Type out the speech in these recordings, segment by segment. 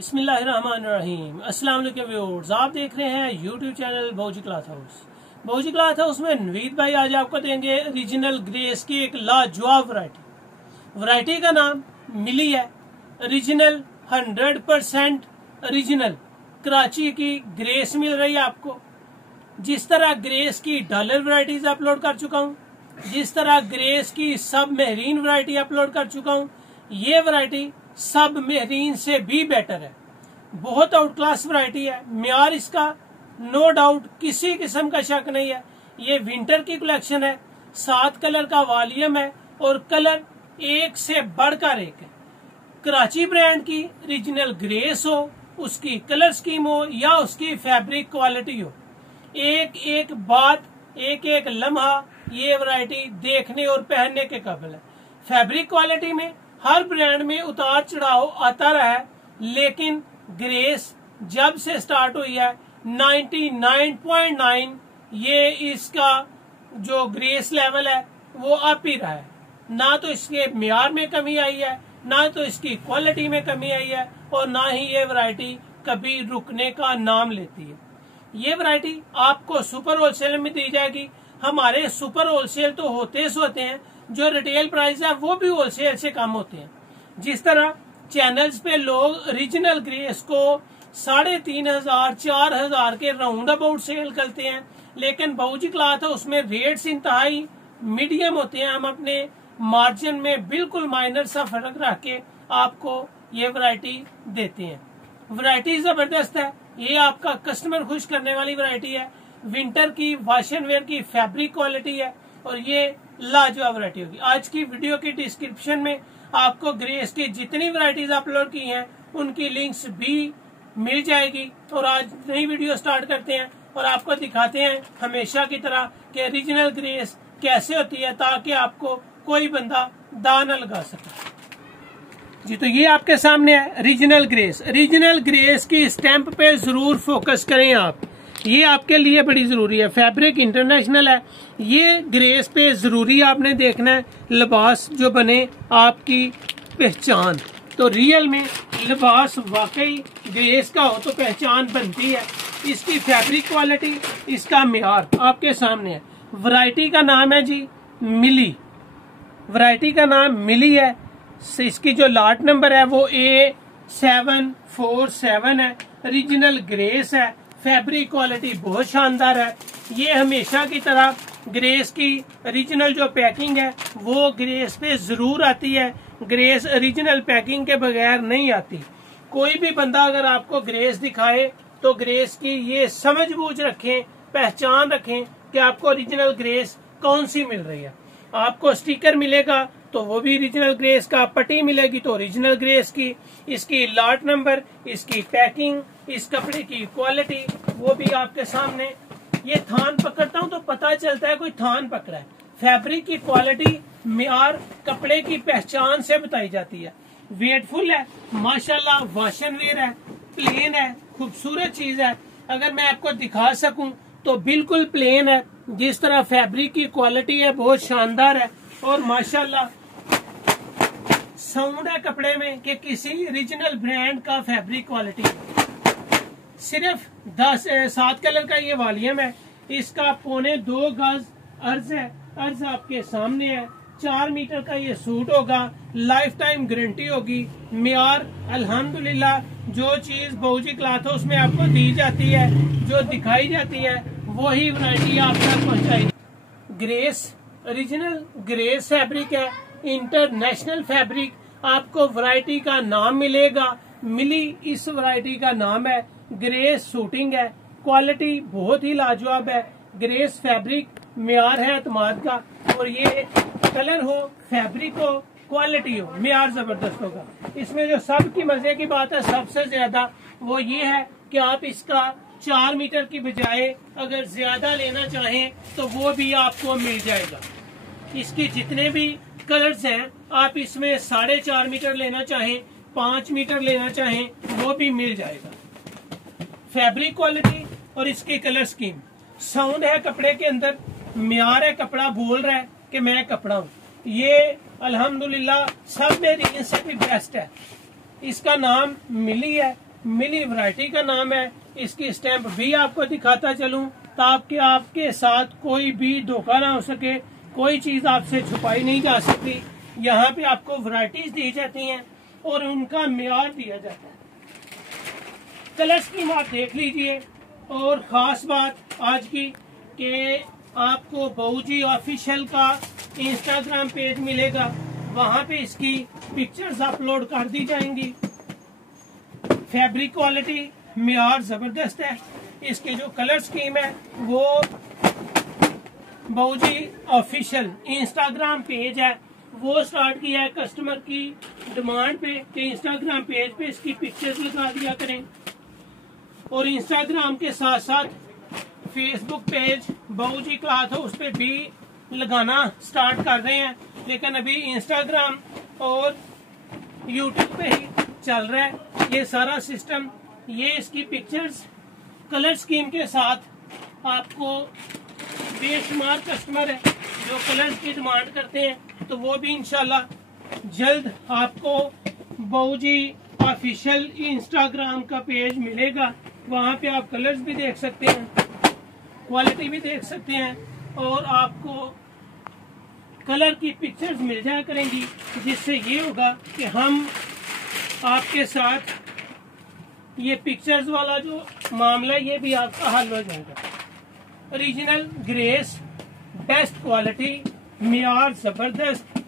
बिस्मिल्लाहिर्रहमानिर्रहीम। अस्सलाम वालेकुम व्यूअर्स, आप देख रहे हैं यूट्यूब चैनल भौजी क्लॉथ हाउस। भौजी क्लॉथ हाउस में नवीद भाई आज आपको देंगे रीजनल ग्रेस की एक लाजवाब वैरायटी का नाम मिली है। रीजनल 100% रीजनल कराची की ग्रेस मिल रही है आपको। जिस तरह ग्रेस की डॉलर वैरायटीज अपलोड कर चुका हूँ, जिस तरह ग्रेस की सब मेहरीन वैरायटी अपलोड कर चुका हूँ, ये वैरायटी सब मेहरीन से भी बेटर है। बहुत आउट क्लास वैरायटी है। म्यार इसका नो डाउट किसी किस्म का शक नहीं है। ये विंटर की कलेक्शन है। 7 कलर का वॉल्यूम है और कलर एक से बढ़कर एक है। कराची ब्रांड की रीजनल ग्रेस हो, उसकी कलर स्कीम हो या उसकी फैब्रिक क्वालिटी हो, एक एक बात, एक एक लम्हा ये वैरायटी देखने और पहनने के काबिल है। फैब्रिक क्वालिटी में हर ब्रांड में उतार चढ़ाव आता रहा है, लेकिन ग्रेस जब से स्टार्ट हुई है 99.9 ये इसका जो ग्रेस लेवल है वो अप ही रहा है। ना तो इसके म्यार में कमी आई है, ना तो इसकी क्वालिटी में कमी आई है, और ना ही ये वैरायटी कभी रुकने का नाम लेती है। ये वैरायटी आपको सुपर होलसेल में दी जाएगी। हमारे सुपर होलसेल तो होते हैं, जो रिटेल प्राइस है वो भी होलसेल से कम होते हैं। जिस तरह चैनल्स पे लोग रीजनल ग्रेस को 3,500 4,000 के राउंड अबाउट सेल करते हैं, लेकिन भौजी क्लॉथ है उसमें रेट्स इंतहाई मीडियम होते हैं। हम अपने मार्जिन में बिल्कुल माइनर सा फर्क रख के आपको ये वैरायटी देते हैं। वैरायटी जबरदस्त है। ये आपका कस्टमर खुश करने वाली वैरायटी है। विंटर की वॉश एंड वेयर की फैब्रिक क्वालिटी है और ये लाजवाब वैरायटी होगी। आज की वीडियो की डिस्क्रिप्शन में आपको ग्रेस की जितनी वैरायटीज अपलोड की हैं उनकी लिंक्स भी मिल जाएगी। और आज नई वीडियो स्टार्ट करते हैं और आपको दिखाते हैं हमेशा की तरह कि रीजनल ग्रेस कैसे होती है, ताकि आपको कोई बंदा दांव न लगा सके। जी, तो ये आपके सामने है रीजनल ग्रेस। रीजनल ग्रेस की स्टैंप पे जरूर फोकस करें आप, ये आपके लिए बड़ी जरूरी है। फैब्रिक इंटरनेशनल है। ये ग्रेस पे जरूरी आपने देखना है लिबास जो बने आपकी पहचान। तो रियल में लिबास वाकई ग्रेस का हो तो पहचान बनती है। इसकी फैब्रिक क्वालिटी, इसका म्यार आपके सामने है। वैरायटी का नाम है जी मिली। वैरायटी का नाम मिली है। इसकी जो लॉट नंबर है वो A747 है। रीजनल ग्रेस है। फैब्रिक क्वालिटी बहुत शानदार है। ये हमेशा की तरह ग्रेस की रीजनल जो पैकिंग है वो ग्रेस पे जरूर आती है। ग्रेस रीजनल पैकिंग के बगैर नहीं आती। कोई भी बंदा अगर आपको ग्रेस दिखाए तो ग्रेस की ये समझबूझ रखें, पहचान रखें कि आपको रीजनल ग्रेस कौन सी मिल रही है। आपको स्टिकर मिलेगा तो वो भी रीजनल ग्रेस का, पट्टी मिलेगी तो रीजनल ग्रेस की, इसकी लॉट नंबर, इसकी पैकिंग, इस कपड़े की क्वालिटी वो भी आपके सामने। ये थान पकड़ता हूँ तो पता चलता है कोई थान पकड़ा है। फैब्रिक की क्वालिटी, म्यार, कपड़े की पहचान से बताई जाती है। वेटफुल है माशाल्लाह, वॉश एंड वेयर है, प्लेन है, खूबसूरत चीज है। अगर मैं आपको दिखा सकूं तो बिल्कुल प्लेन है। जिस तरह फैब्रिक की क्वालिटी है बहुत शानदार है और माशाल्लाह साउंड है कपड़े में कि किसी रीजनल ब्रांड का फैब्रिक क्वालिटी। सिर्फ 7 कलर का ये वॉल्यूम है। इसका 2.25 गज अर्ज है। अर्ज आपके सामने है। 4 मीटर का ये सूट होगा। लाइफ टाइम गारंटी होगी। म्यार अल्हम्दुलिल्लाह जो चीज भौजी क्लॉथ हाउस में आपको दी जाती है, जो दिखाई जाती है, वही वैरायटी आप तक पहुंचाई। ग्रेस ओरिजिनल ग्रेस फैब्रिक है, इंटरनेशनल फैब्रिक। आपको वैरायटी का नाम मिलेगा मिली। इस वैरायटी का नाम है। ग्रेस सूटिंग है। क्वालिटी बहुत ही लाजवाब है। ग्रेस फैब्रिक म्यार है एतमाद का। और ये कलर हो, फैब्रिक हो, क्वालिटी हो, म्यार जबरदस्त होगा। इसमें जो सबकी मजे की बात है सबसे ज्यादा वो ये है कि आप इसका 4 मीटर की बजाय अगर ज्यादा लेना चाहें तो वो भी आपको मिल जाएगा। इसकी जितने भी कलर्स हैं आप इसमें 4.5 मीटर लेना चाहें, 5 मीटर लेना चाहें, वो भी मिल जाएगा। फैब्रिक क्वालिटी और इसकी कलर स्कीम, साउंड है कपड़े के अंदर, म्यार है, कपड़ा बोल रहा है कि मैं कपड़ा हूँ। ये अल्हम्दुलिल्लाह सब मेरी से भी बेस्ट है। इसका नाम मिली है। मिली वैरायटी का नाम है। इसकी स्टैंप भी आपको दिखाता चलूं ताकि आपके साथ कोई भी धोखा ना हो सके, कोई चीज आपसे छुपाई नहीं जा सकती। यहाँ पे आपको वैरायटीज दी जाती हैं और उनका म्यार दिया जाता है। कलर स्कीम आप देख लीजिए। और खास बात आज की कि आपको बहूजी ऑफिशियल का इंस्टाग्राम पेज मिलेगा, वहां पे इसकी पिक्चर्स अपलोड कर दी जाएंगी। फैब्रिक क्वालिटी म्यार जबरदस्त है। इसके जो कलर स्कीम है वो बहूजी ऑफिशियल इंस्टाग्राम पेज है, वो स्टार्ट किया है कस्टमर की डिमांड पे कि इंस्टाग्राम पेज पे इसकी पिक्चर्स लगा दिया करें। और इंस्टाग्राम के साथ साथ फेसबुक पेज बहूजी क्लॉथ हाउस पे भी लगाना स्टार्ट कर रहे हैं, लेकिन अभी इंस्टाग्राम और यूट्यूब पे ही चल रहा है ये सारा सिस्टम। ये इसकी पिक्चर्स कलर स्कीम के साथ आपको बेशुमार कस्टमर है जो कलर्स की डिमांड करते हैं, तो वो भी इंशाल्लाह जल्द आपको बहूजी ऑफिशियल इंस्टाग्राम का पेज मिलेगा। वहां पे आप कलर्स भी देख सकते हैं, क्वालिटी भी देख सकते हैं और आपको कलर की पिक्चर्स मिल जाया करेंगी, जिससे ये होगा कि हम आपके साथ ये पिक्चर्स वाला जो मामला ये भी आपका हल हो जाएगा। ओरिजिनल ग्रेस, बेस्ट क्वालिटी, म्यार जबरदस्त,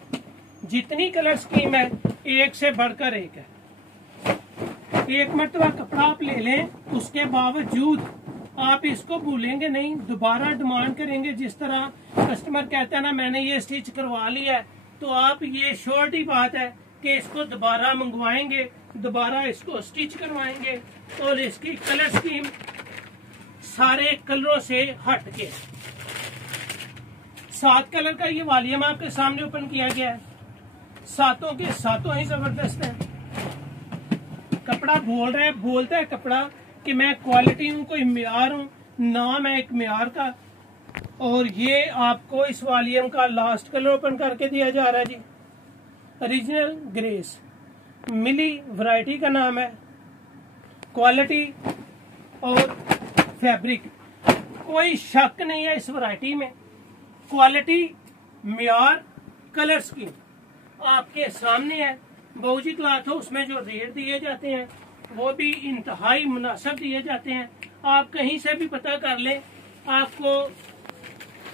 जितनी कलर स्कीम है एक से बढ़कर एक है। एक मरतबा कपड़ा आप ले लें, उसके बावजूद आप इसको भूलेंगे नहीं, दोबारा डिमांड करेंगे। जिस तरह कस्टमर कहता है ना मैंने ये स्टिच करवा लिया है, तो आप ये श्योरिटी बात है कि इसको दोबारा मंगवाएंगे, दोबारा इसको स्टिच करवाएंगे। और इसकी कलर स्कीम सारे कलरों से हट के 7 कलर का ये वॉल्यूम आपके सामने ओपन किया गया है। सातों के सातों ही जबरदस्त है। कपड़ा बोलता है कपड़ा कि मैं क्वालिटी हूँ, कोई म्यार हूँ, नाम है एक म्यार का। और ये आपको इस वॉल्यूम का लास्ट कलर ओपन करके दिया जा रहा है जी। ओरिजिनल ग्रेस मिली वैरायटी का नाम है। क्वालिटी और फैब्रिक कोई शक नहीं है इस वैरायटी में। क्वालिटी, म्यार, कलर स्कीम आपके सामने है। बहूजी क्लॉथ हाउस में जो रेट दिए जाते हैं वो भी इंतहाई मुनासिब दिए जाते हैं। आप कहीं से भी पता कर लें, आपको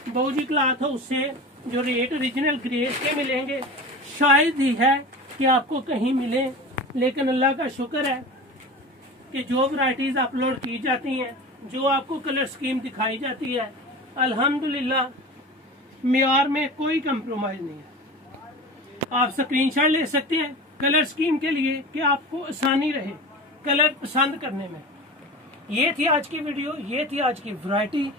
बहूजी क्लॉथ हाउस से जो रेट ओरिजिनल ग्रेस के मिलेंगे शायद ही है कि आपको कहीं मिले। लेकिन अल्लाह का शुक्र है कि जो वैरायटीज अपलोड की जाती हैं, जो आपको कलर स्कीम दिखाई जाती है, अल्हम्दुलिल्लाह म्यार में कोई कंप्रोमाइज नहीं है। आप स्क्रीनशॉट ले सकते हैं कलर स्कीम के लिए कि आपको आसानी रहे कलर पसंद करने में। ये थी आज की वीडियो, ये थी आज की वैरायटी।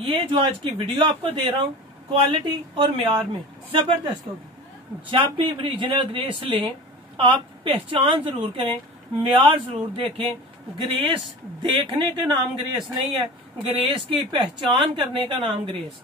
ये जो आज की वीडियो आपको दे रहा हूँ क्वालिटी और म्यार में जबरदस्त होगी। जब भी ओरिजिनल ग्रेस लें आप पहचान जरूर करें, म्यार जरूर देखें। ग्रेस देखने का नाम ग्रेस नहीं है, ग्रेस की पहचान करने का नाम ग्रेस।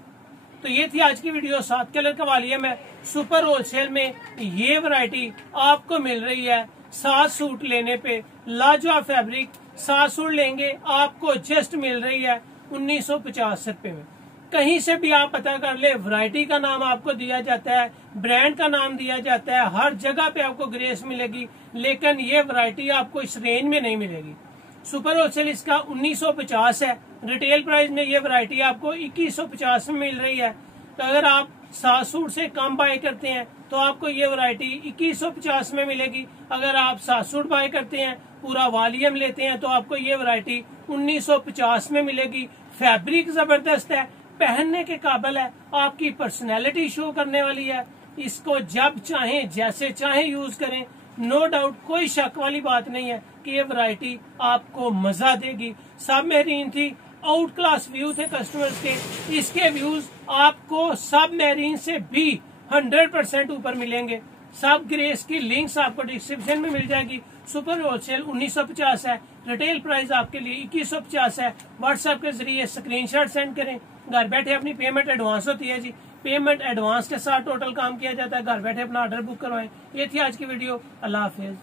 तो ये थी आज की वीडियो। 7 कलर का वॉल्यूम है। सुपर होलसेल में ये वैरायटी आपको मिल रही है 7 सूट लेने पे। लाजवाब फैब्रिक, 7 सूट लेंगे आपको जस्ट मिल रही है 1950 रुपए में। कहीं से भी आप पता कर ले, वैरायटी का नाम आपको दिया जाता है, ब्रांड का नाम दिया जाता है, हर जगह पे आपको ग्रेस मिलेगी। लेकिन ये वैरायटी आपको इस रेंज में नहीं मिलेगी। सुपर होलसेल इसका 1950 है। रिटेल प्राइस में ये वैरायटी आपको 2150 में मिल रही है। तो अगर आप 7 सूट से कम बाय करते हैं तो आपको ये वैरायटी 2150 में मिलेगी। अगर आप 7 सूट बाय करते हैं, पूरा वॉल्यूम लेते हैं, तो आपको ये वैरायटी 1950 में मिलेगी। फैब्रिक जबरदस्त है, पहनने के काबिल है, आपकी पर्सनैलिटी शो करने वाली है। इसको जब चाहें जैसे चाहें यूज करें, नो डाउट, कोई शक वाली बात नहीं है कि ये वैरायटी आपको मजा देगी। सब मेरीन थी, आउट क्लास व्यू थे कस्टमर्स के। इसके व्यूज आपको सब मेरीन से भी 100% ऊपर मिलेंगे। सब ग्रेस की लिंक्स आपको डिस्क्रिप्शन में मिल जाएगी। सुपर होलसेल 1950 है, रिटेल प्राइस आपके लिए 2150 है। व्हाट्सएप के जरिए स्क्रीनशॉट सेंड करें। घर बैठे अपनी पेमेंट एडवांस होती है जी, पेमेंट एडवांस के साथ टोटल काम किया जाता है। घर बैठे अपना ऑर्डर बुक करवाएं। ये थी आज की वीडियो। अल्लाह हाफिज।